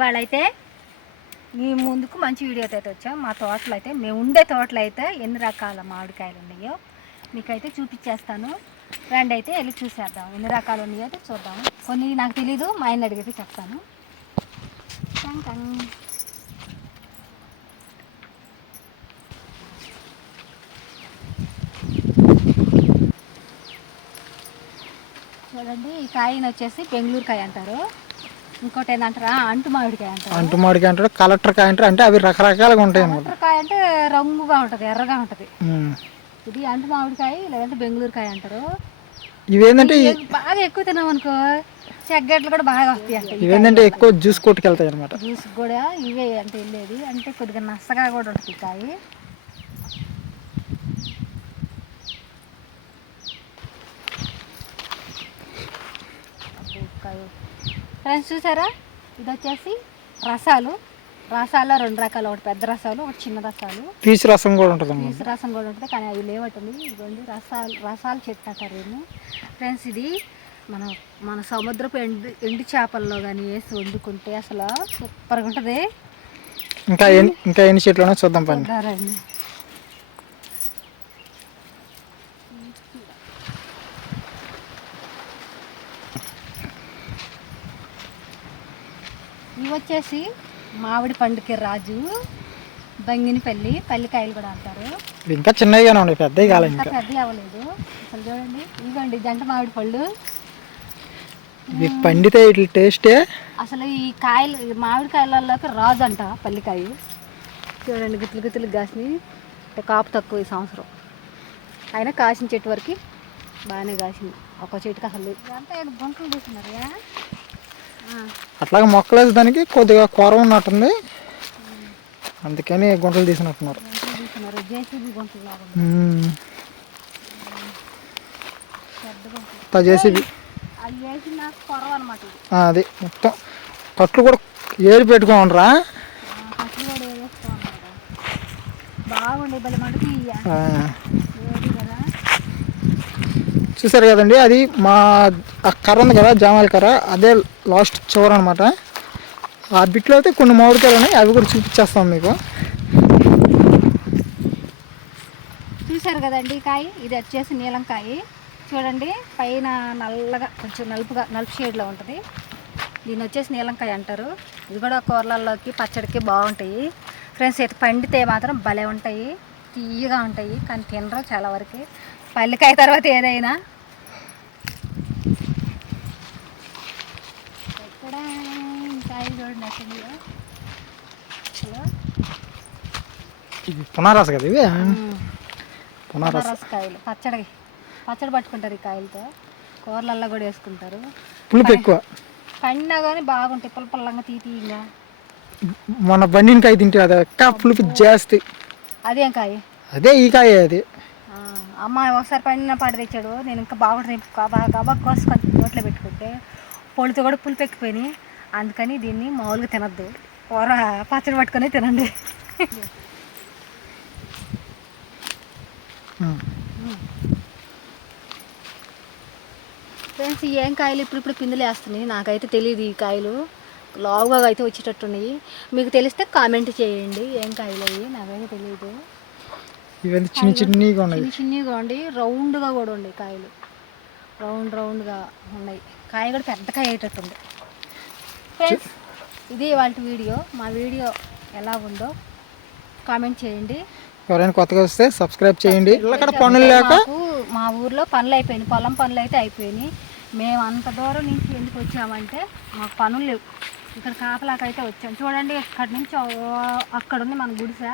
ఇవాళ అయితే మీ ముందుకు మంచి వీడియోతో అయితే వచ్చాం. మా తోటలో అయితే మేము ఉండే తోటలో అయితే ఎన్ని రకాల మామిడికాయలు ఉన్నాయో మీకైతే చూపించేస్తాను. రండి అయితే వెళ్ళి చూసేద్దాం ఎన్ని రకాలు ఉన్నాయో అయితే చూద్దాం. కొన్ని నాకు తెలీదు, మా ఆయన అడిగితే చెప్తాను. చూడండి, ఈ కాయని వచ్చేసి బెంగళూరు కాయ అంటారు. ఇంకోటి ఏంటంటారా అంటు మామిడికాయ అంటారు. అంటు మామిడికాయ అంటారు, కలెక్టర్ కాయ అంటారు. అంటే అవి రకరకాలుగా ఉంటాయి. కలెక్టర్ కాయ అంటే రంగుగా ఉంటుంది, ఎర్రగా ఉంటుంది. ఇది అంటు మామిడికాయ లేదంటే బెంగళూరు కాయ అంటారు. ఇవేంటంటే బాగా ఎక్కువ తిన్నాం అనుకో చెగ్గట్లు కూడా బాగా వస్తాయి అంటే. ఇవేంటంటే ఎక్కువ జ్యూస్ కొట్టుకెళ్తాయి అనమాట. జ్యూస్ కూడా ఇవే అంటే వెళ్ళేది, అంటే కొద్దిగా నచ్చగా కూడా ఉంటుంది కాయ. ఫ్రెండ్స్ చూసారా, ఇది వచ్చేసి రసాలు. రసాల్లో రెండు రకాలు, ఒకటి పెద్ద రసాలు, ఒకటి చిన్న రసాలు. పీచు రసం కూడా ఉంటుంది. పీచు రసం కూడా ఉంటుంది, కానీ అవి లేవటండి. ఇదిగోండి రసాలు చెట్టు అంటారు దీన్ని. ఫ్రెండ్స్ ఇది మన సముద్రపు ఎండు చేపల్లో కానీ వేసి వండుకుంటే అసలు సూపర్గా ఉంటుంది. ఇంకా ఎన్ని చెట్లు చూద్దాం పని. ఇవి వచ్చేసి మామిడి పండుకి రాజు, బంగినపల్లి, పల్లికాయలు కూడా అంటారు. ఇంకా చిన్నగానే ఉన్నాయి, పెద్దవి కాలేదు, ఇంకా పెద్దవి అవ్వలేదు. అసలు చూడండి, ఇదిగోండి జంట మామిడి పళ్ళు. ఇవి పండితే ఇట్లా టేస్టే. అసలు ఈ కాయలు మామిడికాయలలోకి రాజు అంట పల్లికాయ. చూడండి గుత్తులు గుత్తులు కాసినాయి, కాపు తక్కువ ఈ సంవత్సరం. అయినా కాసిన చెట్టు వరకు బాగానే కాసింది. ఒక చెట్టుకి అసలు అంతా గుంటలు తీస్తున్నారా. అట్లాగే మొక్కలు వేసేదానికి కొద్దిగా కొర ఉన్నట్టుంది, అందుకని గుంటలు తీసినట్టున్నారు. జేసీబీ అది మొత్తం కట్లు కూడా ఏరి పెట్టుకోండిరా. చూసారు కదండి, అది మా కర్ర ఉంది కదా, జామాయిల కర్ర, అదే లాస్ట్ చివర అనమాట. ఆ బిట్లో అయితే కొన్ని మామిడికాయలు ఉన్నాయి, అవి కూడా చూపించేస్తాం మీకు. చూసారు కదండి కాయ, ఇది వచ్చేసి నీలంకాయ. చూడండి పైన నల్లగా కొంచెం నలుపు షేడ్లో ఉంటుంది. దీన్ని వచ్చేసి నీలంకాయ అంటారు. ఇది కూడా కూరలలోకి పచ్చడికి బాగుంటాయి. ఫ్రెండ్స్ అయితే పండితే మాత్రం భలే ఉంటాయి, తీయగా ఉంటాయి, కానీ తినరు చాలా వరకు. పల్లికాయ తర్వాత ఏదైనా. ఎక్కడ కాయ చూడండి అసలు. ఇది పునారస కదా, ఇవి పునారస కాయలు. పచ్చడి పట్టుకుంటారు ఈ కాయలతో, కూరలల్లో కూడా వేసుకుంటారు. పులుపు ఎక్కువ, పండినా కానీ బాగుంటాయి, పుల్లపుల్లంగా తీయగా. మన బండిని కాయ తింటే అది ఎక్క పులుపు జాస్తి. అదేం కాయ? అదే ఈ కాయ. అది అమ్మ ఒకసారి పండిన పాట తెచ్చాడు, నేను ఇంకా బాగుంటుంది గబా కోసుకొని నోట్లో పెట్టుకుంటే పొడితో కూడా పులుపు ఎక్కిపోయినాయి. అందుకని దీన్ని మామూలుగా తినద్దు, కూర పచ్చడి పట్టుకొని తినండి. ఫ్రెండ్స్ ఏం కాయలు ఇప్పుడు పిందులు వేస్తున్నాయి, నాకైతే తెలియదు. ఈ కాయలు లావుగా అయితే వచ్చేటట్టున్నాయి, మీకు తెలిస్తే కామెంట్ చేయండి. ఏం కాయలు అవి నాకైతే తెలియదు. ఇవన్నీ చిన్నగా ఉండి రౌండ్గా కూడా ఉన్నాయి కాయలు, రౌండ్గా ఉన్నాయి. కాయ కూడా పెద్ద కాయ అయ్యేటట్టుంది. ఫ్రెండ్స్ ఇది వాళ్ళ వీడియో. మా వీడియో ఎలా ఉందో కామెంట్ చేయండి. ఎవరైనా కొత్తగా వస్తే సబ్స్క్రైబ్ చేయండి. ఇక్కడ పనులు లేక మా ఊర్లో పనులు అయిపోయినాయి, పొలం పనులు అయితే అయిపోయినాయి. మేము అంత దూరం నుంచి ఎందుకు వచ్చామంటే మాకు పనులు లేవు, ఇక్కడ కాపలాకైతే వచ్చాము. చూడండి ఇక్కడి నుంచి అక్కడ ఉంది మన గుడిసె,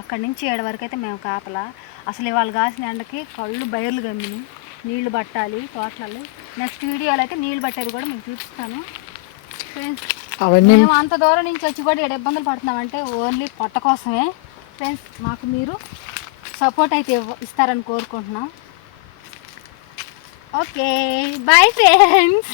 అక్కడి నుంచి 7 వరకు అయితే మేము కాపలా. అసలు ఇవాళ కాసిన ఎండకి కళ్ళు బయర్లు గమ్మిని, నీళ్లు పట్టాలి తోటలలో. నెక్స్ట్ వీడియోలో అయితే నీళ్లు పట్టేది కూడా మీకు చూపిస్తాను. ఫ్రెండ్స్ మేము అంత దూరం నుంచి వచ్చి కూడా 7 ఇబ్బందులు పడుతున్నామంటే ఓన్లీ పొట్ట కోసమే. ఫ్రెండ్స్ మాకు మీరు సపోర్ట్ అయితే ఇస్తారని కోరుకుంటున్నాం. Okay bye friends.